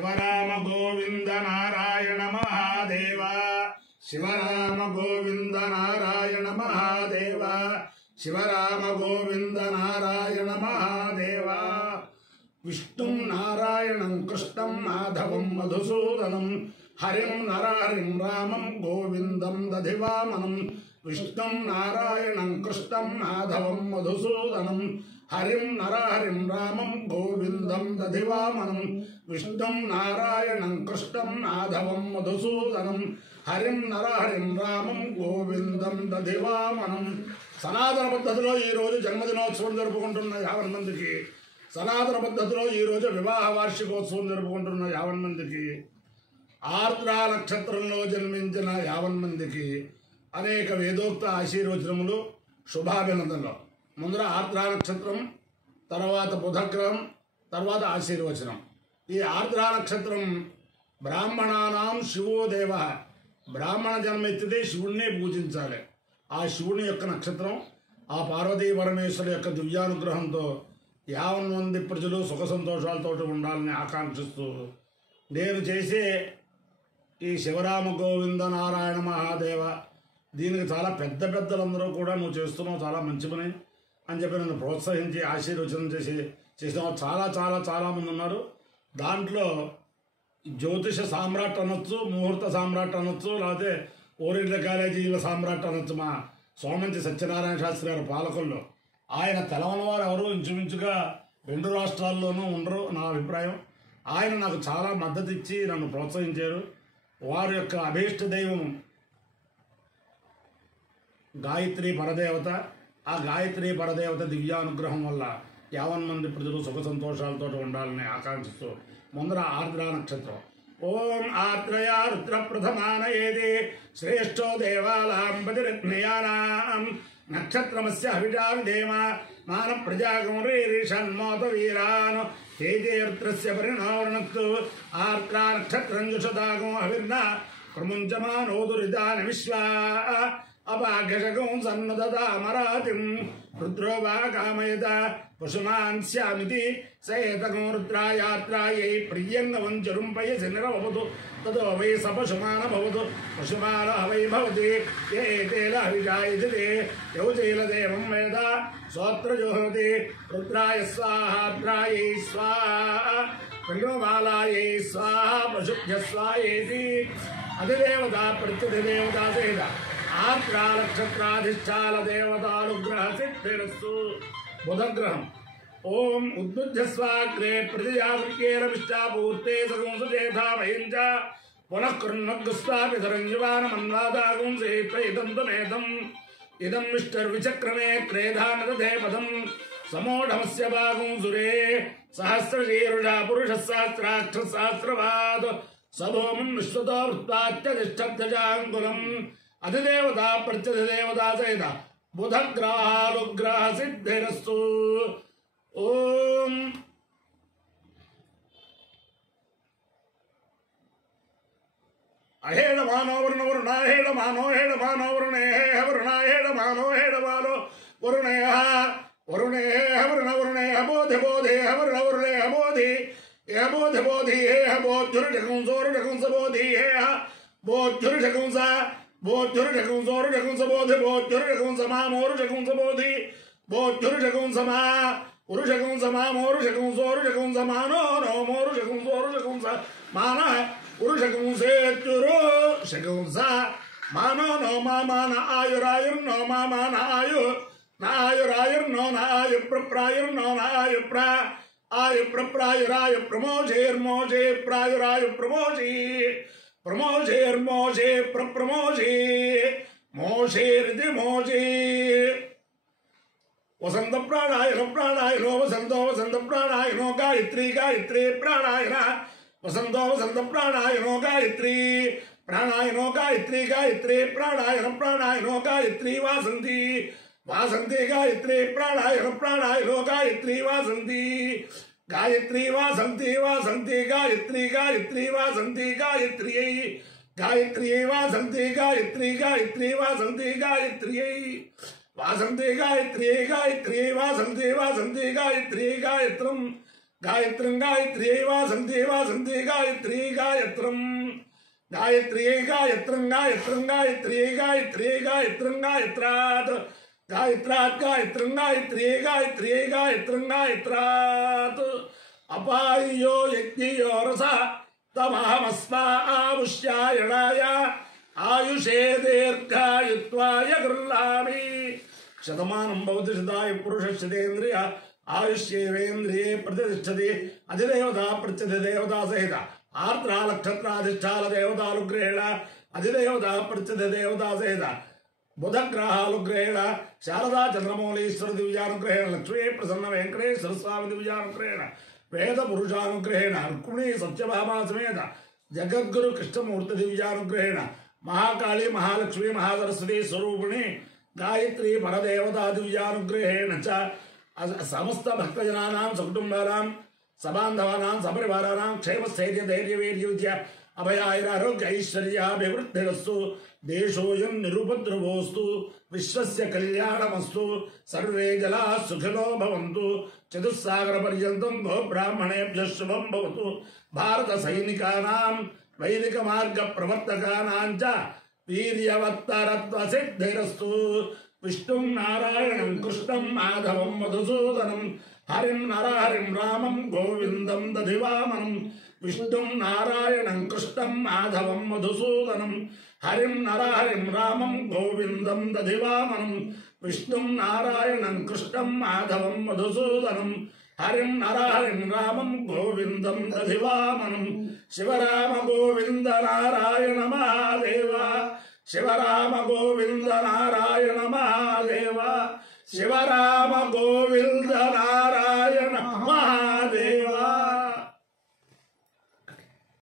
शिवराम गोविंद नारायण महादेव शिवराम गोविंद नारायण महादेव शिवराम गोविंद नारायण महादेव विष्णुं नारायणं कृष्णं माधवं मधुसूदनं हरिं नरहरिं रामं गोविंदं दधिवामनं विष्णुं नारायणं कृष्णं माधवं मधुसूदनं हरिं नरहरिं रामं गोविंदं दधिवामनं विष्णुं नारायणं कृष्णं माधवं मधुसूदनं हरिं नरहरिं रामं गोविंदं दधिवामनं సనాతన పద్ధతిలో ఈ రోజు జన్మదినోత్సవం జరుపుకుంటున్న 50 మందికి సనాతన పద్ధతిలో ఈ రోజు వివాహ వార్షికోత్సవం జరుపుకుంటున్న 50 మందికి ఆర్ద్ర నక్షత్రంలో జన్మించిన 50 మందికి అనేక వేదోక్త ఆశీర్వచనములు శుభాభినందనలు. ముందర ఆర్ద్ర నక్షత్రం, తర్వాత బుధగ్రహం, తర్వాత ఆశీర్వచనం. ఈ ఆర్ద్ర నక్షత్రం బ్రాహ్మణానాం శివో దేవ, బ్రాహ్మణ జన్మెత్తితే శివుణ్ణి పూజించాలి. ఆ శివుని యొక్క నక్షత్రం, ఆ పార్వతీ పరమేశ్వరు యొక్క దివ్యానుగ్రహంతో 50 మంది ప్రజలు సుఖ సంతోషాలతో ఉండాలని ఆకాంక్షిస్తూ నేను చేసే ఈ శివరామ గోవింద నారాయణ మహాదేవ దీనికి చాలా పెద్దలందరూ కూడా నువ్వు చేస్తున్నావు, చాలా మంచి పని అని చెప్పి నన్ను ప్రోత్సహించి ఆశీర్వచనం చేసిన చాలా చాలా చాలామంది ఉన్నారు. దాంట్లో జ్యోతిష సామ్రాట్ అనొచ్చు, ముహూర్త సామ్రాట్ అనొచ్చు, లేకపోతే ఓరియంటల్ కాలేజీల సామ్రాట్ అనొచ్చు. మా సోమంతి సత్యనారాయణ శాస్త్రి గారు పాలకుల్లో ఆయన తెలవని వారు ఎవరు ఇంచుమించుగా 2 రాష్ట్రాల్లోనూ ఉండరు నా అభిప్రాయం. ఆయన నాకు చాలా మద్దతు ఇచ్చి నన్ను ప్రోత్సహించారు. వారి యొక్క అభీష్ట దైవం గాయత్రి పరదేవత. ఆ గాయత్రి పరదేవత దివ్యానుగ్రహం వల్ల 50 మంది ప్రజలు సుఖ సంతోషాలతో ఉండాలని ఆకాంక్షిస్తూ ముందర ఆర్ద్ర నక్షత్రం. ఓం ఆర్ద్రయా రుద్ర ప్రథమానయేది శ్రేష్టో దేవాలాంపతిరత్నయానాం నక్షత్రమస్య హవిషా విధేమ మాన ప్రజాగౌరీషన్మోత వీరాన్ తేజేర్ద్రస్య పరిణావరణత్తు ఆర్ద్ర నక్షత్రం యుషదాగం హవిర్న ప్రముంచమానోదురిదాన విశ్వా అపాఘషకం సన్నదమరాతిం రుద్రో వా కామయత పశుమాన్ స్యామితి సయేతకం రుద్రాయాత్రాయై ప్రియంగవం చరుంపయసి నిరవతు తదో వై స పశుమాన భవతు పశుమాన వై భవతి ఏతేల హవిషాయజతే యౌజైలదేవం వేద సోత్రజోహతి రుద్రాయ స్వాహాత్రాయై స్వాహా ప్రణోమాలాయై స్వాహా పశుభ్య స్వాయేతి అధిదేవత ప్రత్యధిదేవతా సేద ఆర్ద్ర నక్షత్రాధిష్టాన దేవతానుగ్రహ సిద్ధిరస్తు. బుధగ్రహం. ఓం ఉద్బుద్ధస్వాగ్రే ప్రతిజావృకేరమిష్టాపూర్తే సగుంసుచేథామయంచ పునః కృణ్మగ్గుస్వాపిధరంజవానమన్వాదాగుంసే త్వయిదంతమేతం ఇదం మిష్టర్విచక్రమే క్రేధానదే పదం సమోఢమస్య భాగుంసురే సహస్రశీరుషా పురుషः సహస్రాక్షసహస్రవాద్ సభోమం విశ్వతో వృత్తాత్యతిష్టబ్దజాంగులం అధిదేవత ప్రత్యధిదేవతా సహిత బుధగ్రహానుగ్రహ సిద్ధిరస్తు. ఓం అహేళమానో వరుణ వరుణాహేళమానో హేళమానో వరుణే వరుణాహేళమానో హేళమానో వరుణే వరుణే వరుణ వరుణే బోధి బోధి వరుణ వరుణే బోధి బోధి బోధి బోధురుషకుంసోరుషకుంస బోధి బోధురుషకుంస బోధురుషకుంసోరుషకుంస బోధి బోధురుషకుంస మామోరుషకుంస బోధి బోధురుషకుంసమా ఉరుషకుంసమా మోరుషకుంసోరుషకుంస మానో నో మోరుషకుంసోరుషకుంస మాన ఉరుషకుంసేత్యురు షకుంస మానో నో మామాన ఆయురాయుర్నో మామాన ఆయు నాయురాయుర్నో నాయు ప్రప్రాయుర్నో నాయు ప్ర ఆయు ప్రప్రాయురాయు ప్రమోషేర్మోషే ప్రాయురాయు ప్రమోషి ప్రమోషేర్మోషే ప్రమోషి మోషేరిది మోషి. వసంత ప్రాణాయనో ప్రాణాయనో వసంతో వసంత ప్రాణాయనో గాయత్రి గాయత్రి ప్రాణాయన వసంతో వసంత ప్రాణాయనో గాయత్రి ప్రాణాయనో గాయత్రి గాయత్రి ప్రాణాయన ప్రాణాయనో గాయత్రి వాసంతి వాసంతి గాయత్రి ప్రాణాయన ప్రాణాయనో గాయత్రి వాసంతి గాయత్రి వాసంతి వాసంతి గాయత్రి గాయత్రి వాసంతి గాయత్రి గాయత్రి వాసంతి గాయత్రి గాయత్రి వాసంతి గాయత్రి వాసంతి గాయత్రి గాయత్రి వాసంతి వాసంతి గాయత్రి గాయత్రం गायत्रं गायत्र्यै वासन्ति वासन्ति गायत्री गायत्रं गायत्र्यै गायत्रं गायत्रं गायत्र्यै गायत्र्यै गायत्रं गायत्रात् गायत्रात् गायत्रं गायत्र्यै गायत्र्यै गायत्रं गायत्रात् अपायो यज्ञयो रसः तमहमस्मा आमुष्यायणाय आयुषे दीर्घायुत्वाय गृह्णामि शतमानं भवति शताय पुरुषस्येन्द्रिय आयुष्येवेन्द्रिये प्रतिष्ठति अधिदेवता प्रत्यधिदेवता सहित आर्द्रा नक्षत्राधिष्ठान देवतानुग्रहेण अधिदेवता प्रत्यधिदेवता सहित बुधग्रहानुग्रहेण शारदा चंद्रमौलीश्वर दिव्यानुग्रहेण लक्ष्मी प्रसन्न वेंकटेश्वर स्वामी दिव्यानुग्रहेण वेद पुरुषानुग्रहेण रुक्मिणी सत्यभामा समेत जगद्गुरु कृष्णमूर्ति दिव्यानुग्रहेण महाकाली महालक्ष्मी महासरस्वती स्वरूपिणी गायत्री परदेवता दिव्यानुग्रहेण च समस्त भक्तजनानां सकुटुंबानां सबान्धवानां सपरिवाराणां क्षेमस्थैर्य धैर्य वीर्य विद्या अभयारोग्य ऐश्वर्याभिवृद्धिरस्तु देशोऽयं निरुपद्रवोऽस्तु विश्वस्य कल्याणमस्तु सर्वे जनाः सुखिनो भवन्तु चतुस्सागरपर्यन्तं गो ब्राह्मणेभ्यः शुभं भवतु भारत सैनिकानां वैदिक मार्ग प्रवर्तकानां च वीर्यवत्तरत्वसिद्धिरस्तु विष्णुं नारायणं कृष्णं माधवं मधुसूदनं हरिं नरहरिं रामं गोविन्दं दधिवामनं विष्णुं नारायणं कृष्णं माधवं मधुसूदनं हरिं नरहरिं रामं गोविन्दं दधिवामनं विष्णुं नारायणं कृष्णं माधवं मधुसूदनं हरिं नरहरिं रामं गोविन्दं दधिवामनं शिवराम गोविन्द नारायण महादेव शिवराम गोविन्द नारायण महादेव शिवराम गोविन्द